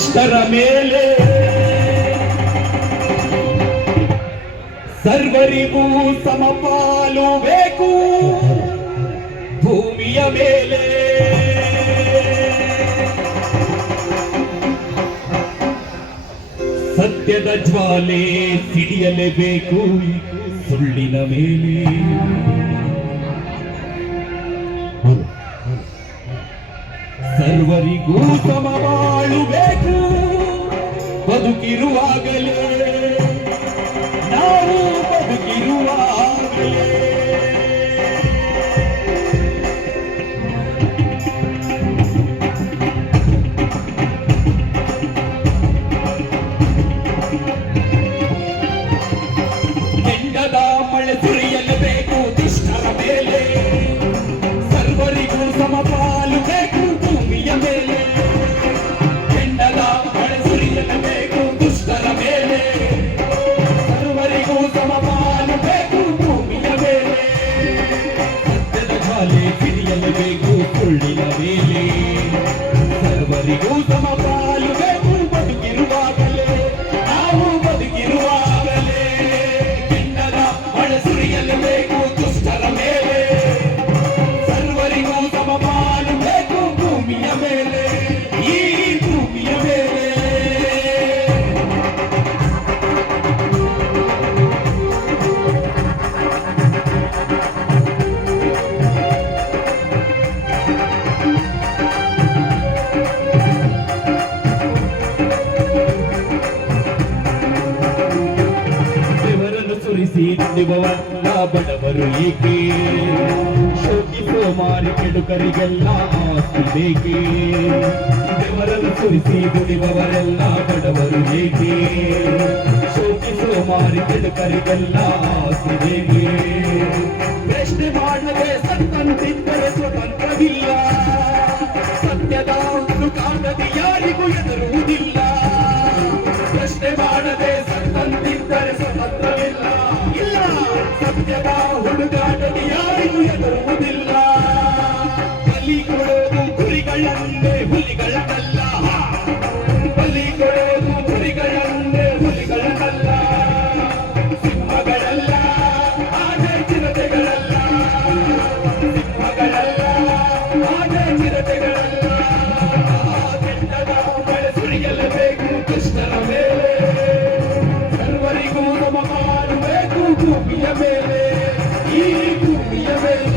ದುಷ್ಟರ ಮೇಲೆ ಸರ್ವರಿಗೂ ಸಮಪಾಲು ಬೇಕು ಭೂಮಿಯ ಮೇಲೆ. ಸತ್ಯದ ಜ್ವಾಲೆ ಸಿಡಿಯಲೇಬೇಕು ಸುಳ್ಳಿನ ಮೇಲೆ. ಸರ್ವರಿಗೂ ಸಮಬಾಳು ಬೇಕು ಬದುಕಿರುವಾಗಲೇ, ನಾವು ಬದುಕಿರುವಾಗಲೇ. ಕೆಂಡದ ಮಳೆ ಸುರಿಯಲೇಬೇಕು ದುಷ್ಟರ ಮೇಲೆ, ಸರ್ವರಿಗೂ ಸಮಪಾಲು ಬೇಕು ಭೂಮಿಯ ಮೇಲೆ. ಕೆಂಡದ ಮಳೆ ಸುರಿಯಲೇಬೇಕು ದುಷ್ಟರ ಮೇಲೆ, ಸರ್ವರಿಗೂ ಸಮಪಾಲು ಬೇಕು ಭೂಮಿಯ ಮೇಲೆ. ಸತ್ಯದ ಜ್ವಾಲೆ ಸಿಡಿಯಲೇಬೇಕು ಸುಳ್ಳಿನ ಮೇಲೆ, ಸರ್ವರಿಗೂ ಸಮಪಾಲು ಬೇಕು ಬದುಕಿರುವಾಗಲೇ, ನಾವು ಬದುಕಿರುವಾಗಲೇ. ಕೆಂಡದ ಮಳೆ ಸುರಿಯಲೇಬೇಕು ದುಷ್ಟರ ಮೇಲೆ, ಸರ್ವರಿಗೂ ಸಮಪಾಲು ಬೇಕು ಭೂಮಿಯ ಮೇಲೆ, ಈ ಭೂಮಿಯ ಮೇಲೆ. ಬೆವರನ್ನು ಸುರಿಸಿ ದುಡಿಯುವವಲ್ಲ ಬಡವರು ಏಕೆ, ಶೋಕಿಸೋ ಮಾರಿ ಕೆಡುಕರಿಗೆಲ್ಲ ಆಸ್ತಿ ಬೇಕೆ. ಬೆವರನ್ನು ಸುರಿಸಿ ದುಡಿಯುವವರೆಲ್ಲ ಬಡವರು ಏಕೆ, ಶೋಕಿಸೋ ಮಾರಿ ಕೆಡುಕರಿಗೆಲ್ಲ ಆಸ್ತಿ ಬೇಕೆ. ಪ್ರಶ್ನೆ ಮಾಡದೆ ಸತ್ತಂತಿದ್ದರೆ ಸ್ವತಂತ್ರವಿಲ್ಲ, ಸತ್ಯದ ಒಂದು ಕಾಣದೆ ಯಾರಿಗೂ ಎದುರುವುದಿಲ್ಲ. ಪ್ರಶ್ನೆ ಮಾಡದೆ ಸತ್ತಂತಿದ್ದರೆ ಸ್ವತಂತ್ರವಿಲ್ಲ, ಇಲ್ಲ ಸತ್ಯದ ಹುಡುಗಾಟಕ್ಕೆ ಯಾರಿಗೂ ಎದುರುವುದಿಲ್ಲ. ಬಲಿ ಕೊಡೋದು ಕುರಿಗಳನ್ನೇ ಹುಲಿಗಳನ್ನಲ್ಲ, ಬಲಿ ಕೊಡೋದು ಕುರಿಗಳನ್ನೇ ಹುಲಿಗಳನ್ನಲ್ಲ. ಸಿಂಹಗಳಲ್ಲ ಆನೆ ಚಿರತೆಗಳಲ್ಲ, ಸಿಂಹಗಳಲ್ಲ ಆನೆ ಚಿರತೆಗಳಲ್ಲ. ಕೆಂಡದ ಮಳೆ ಸುರಿಯಲೇಬೇಕು ದುಷ್ಟರ ಮೇಲೆ, ಸರ್ವರಿಗೂ ಸಮಪಾಲು ಬೇಕು ಭೂಮಿಯ ಮೇಲೆ, ಈ ಭೂಮಿಯ ಮೇಲೆ.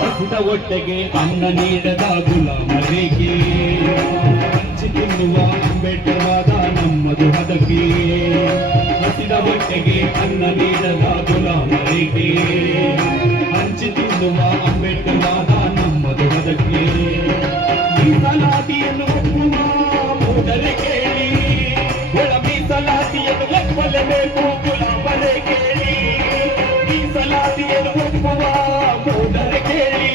ಹಸಿದ ಹೊಟ್ಟೆಗೆ ಅನ್ನ ನೀಡದ ಗುಲಾಮರಿಗೆ, ಹಂಚಿ ತಿನ್ನುವ ಅಂಬೇಡ್ಕರ್ವಾದ ನಮ್ಮದು ಹದಕೆ. ಹಸಿದ ಹೊಟ್ಟೆಗೆ ಅನ್ನ ನೀಡದ ಗುಲಾಮರಿಗೆ, ಹಂಚಿ ತಿನ್ನುವ ಅಂಬೇಡ್ಕರ್ವಾದ ನಮ್ಮದು ಹದಕೆ. ಮೀಸಲಾತಿಯನ್ನು ಒಪ್ಪುವ ಮೂಡಲೆ ಕೇಳಿ, ಒಳ ಮೀಸಲಾತಿಯನ್ನು ಒಪ್ಪಲೇಬೇಕು ಗುಲಾಮರೇ ಕೇಳಿ. ಮೀಸಲಾತಿಯನ್ನು ಒಪ್ಪುವ ಮೂಡಲೆ ಕೇಳಿ,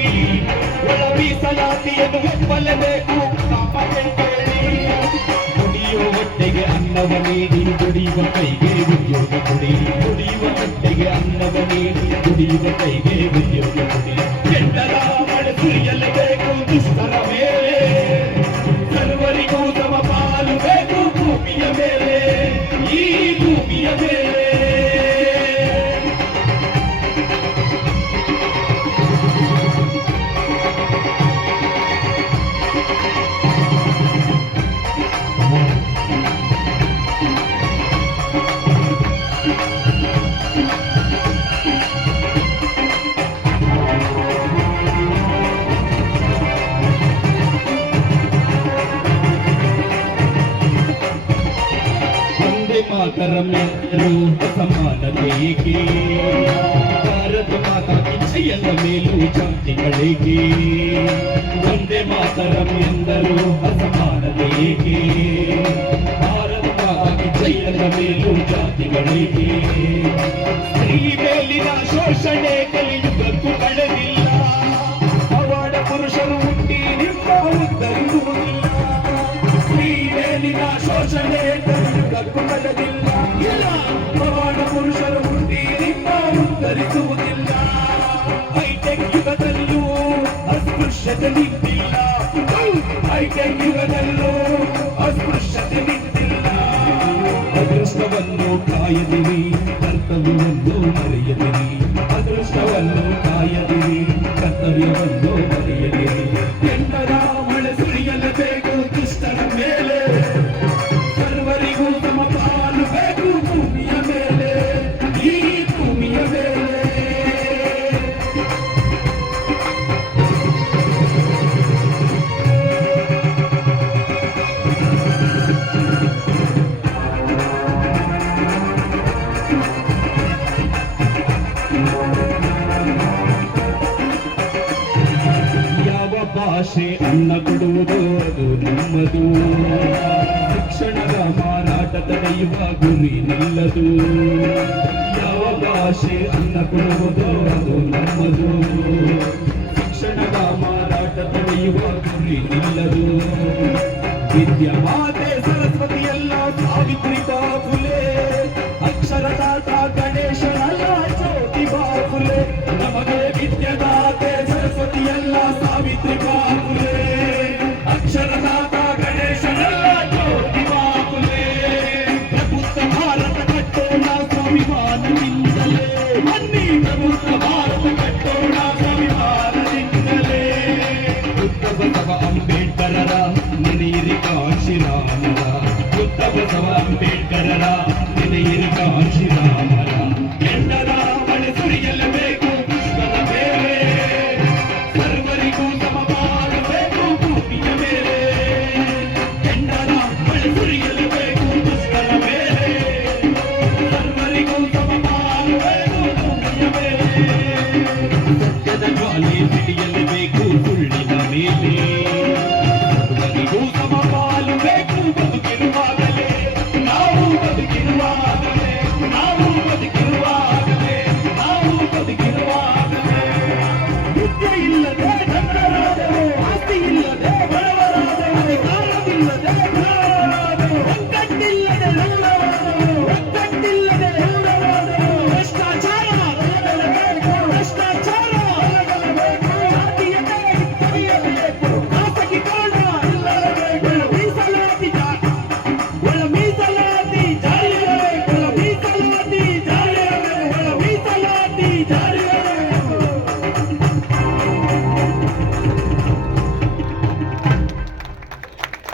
ಒಳ ಮೀಸಲಾತಿಯನ್ನು ಒಪ್ಪಲೇಬೇಕು ಗುಲಾಮರೇ ಕೇಳಿ. ದುಡಿಯುವ ಹೊಟ್ಟೆಗೆ ಅನ್ನವ ನೀಡಿ ದುಡಿಯುವ ಕೈಗೆ ಉದ್ಯೋಗ ಕೊಡಿ, ದುಡಿಯುವ ಹೊಟ್ಟೆಗೆ ಅನ್ನವ ನೀಡಿ ದುಡಿಯುವ ಕೈಗೆ ಉದ್ಯೋಗ ಕೊಡಿ. ಕೆಂಡದ ಮಳೆ ಸುರಿಯಲೇಬೇಕು ದುಷ್ಟರ ಮೇಲೆ, ಸರ್ವರಿಗೂ ಸಮಪಾಲು ಬೇಕು ಭೂಮಿಯ ಮೇಲೆ, ಈ ಭೂಮಿಯ ಮೇಲೆ. मातरम समानते ಏಕೆ, ಭಾರತ ಮಾತಾ ಕಿಚ್ಚೆಯಲ್ಲ ಮೇಲೂ ಜಾತಿಗಳೇಕೆ. ಒಂದೇ ಮಾತರಂ ಎಂದರು ಅಸಮಾನತೆ ಏಕೆ, ಭಾರತ ಮಾತಾ ಕಿಚ್ಚಯ್ಯನ ಮೇಲೂ ಜಾತಿಗಳಿಗೆ ಸ್ತ್ರೀ ಮೇಲಿನ ಶೋಷಣೆ ಕಲಿಯುಗಕ್ಕೂ ಕಳೆದಿಲ್ಲ ಪವಾಡ ಪುರುಷರು ಹುಟ್ಟಿ ನಿಮ್ಮ ಉದ್ಧರಿಸುವುದಿಲ್ಲ ಸ್ತ್ರೀ ಮೇಲಿನ ಶೋಷಣೆ ಕಲಿಯುಗಕ್ಕೂ ಕಳೆದಿಲ್ಲ ಇಲ್ಲ ಪವಾಡ ಪುರುಷರು ಹುಟ್ಟಿ ನಿಮ್ಮ ಉದ್ಧರಿಸುವುದಿಲ್ಲ ಹೈಟೆಕ್ ಯುಗದಲ್ಲೂ ಅಸ್ಪೃಶ್ಯತೆ ನಿಂತಿಲ್ಲ ಹೈಟೆಕ್ ಯುಗದಲ್ಲೂ ಅಸ್ಪೃಶ್ಯತೆ ನಿಂತಿಲ್ಲ ಅದೃಷ್ಟವನ್ನು ಕಾಯದಿರಿ ಕರ್ತವ್ಯವನ್ನು ಮರೆಯದಿರಿ ಅದೃಷ್ಟವನ್ನು ಕಾಯದಿರಿ ಕರ್ತವ್ಯವನ್ನು ಮರೆಯದಿರಿ ಕೆಂಡರ ಮಳೆ ಸುರಿಯಲೇಬೇಕು ದುಷ್ಟರ ಮೇಲೆ ಸರ್ವರಿಗೂ ತಮ್ಮ ಪಾಲು ಬೇಕು ಭೂಮಿಯ ಮೇಲೆ ಈ ಭೂಮಿಯ ಮೇಲೆ ಭಾಷೆ ಅನ್ನ ಕೊಡುವುದು ಅದು ನಮ್ಮದು ಶಿಕ್ಷಣದ ಮಾರಾಟ ತಡೆಯುವ ಗುರಿ ನಿಲ್ಲದು ಯಾವ ಭಾಷೆ ಅನ್ನ ಕೊಡುವುದು ಅದು ನಮ್ಮದು ಶಿಕ್ಷಣದ ಮಾರಾಟ ತಡೆಯುವ ಗುರಿ ನಿಲ್ಲದು ವಿದ್ಯಾಮಾತೆ ಸರಸ್ವತಿಯಲ್ಲ ಸಾವಿತ್ರಿಬಾ ಫುಲೆ ಅಕ್ಷರದಾತ ಗಣೇಶನಲ್ಲ ಜ್ಯೋತಿಬಾ ಫುಲೆ ನಮಗೆ ವಿದ್ಯಾದಾತೆ ಸರಸ್ವತಿಯಲ್ಲ ಸಾವಿತ್ರಿಬಾ ಫುಲೆ ಅಕ್ಷರದಾತ ಗಣೇಶನಲ್ಲ ಜ್ಯೋತಿಬಾ ಫುಲೆ ಪ್ರಬುದ್ಧ ಭಾರತ ಕಟ್ಟೋಣ ಸ್ವಾಭಿಮಾನದಿಂದಲೇ ಬನ್ನಿ ಪ್ರಬುದ್ಧ ಭಾರತ ಕಟ್ಟೋಣ ಸ್ವಾಭಿಮಾನದಿಂದಲೇ ಬುದ್ಧ ಬಸವ ಅಂಬೇಡ್ಕರರ ನೆನೆಯಿರಿ ಕಾಶಿರಾಮರ ಬುದ್ಧ ಬಸವ ಅಂಬೇಡ್ಕರರ ನೆನೆಯಿರಿ ಕಾಶಿರಾಮರ ಎಂಡರ ಮಳೆ ಸುರಿಯಲೇಬೇಕು ಪುಷ್ಪದ ಮೇಲೆ ಸರ್ವರಿಗೂ ಸಮ ಮಾಡಬೇಕು ಭೂಮಿಯ ಮೇಲೆ ಎಂಡರ ಮಳೆ ಸುರಿಯಲೇಬೇಕು ಪುಷ್ಪದ ಮೇಲೆ ಸರ್ವರಿಗೂ ಸಮ ಮಾಡಬೇಕು ಭೂಮಿಯ ಮೇಲೆ ಸತ್ಯದ ಜ್ವಾಲೆ ಸಿಡಿಯಲೇಬೇಕು ಸುಳ್ಳಿನ ಮೇಲೆ ಸರ್ವರಿಗೂ ಸಮ ಪಾಲು ಬೇಕು ಬದುಕಿರುವಾಗಲೇ ನಾವು ಬದುಕಿರುವಾಗ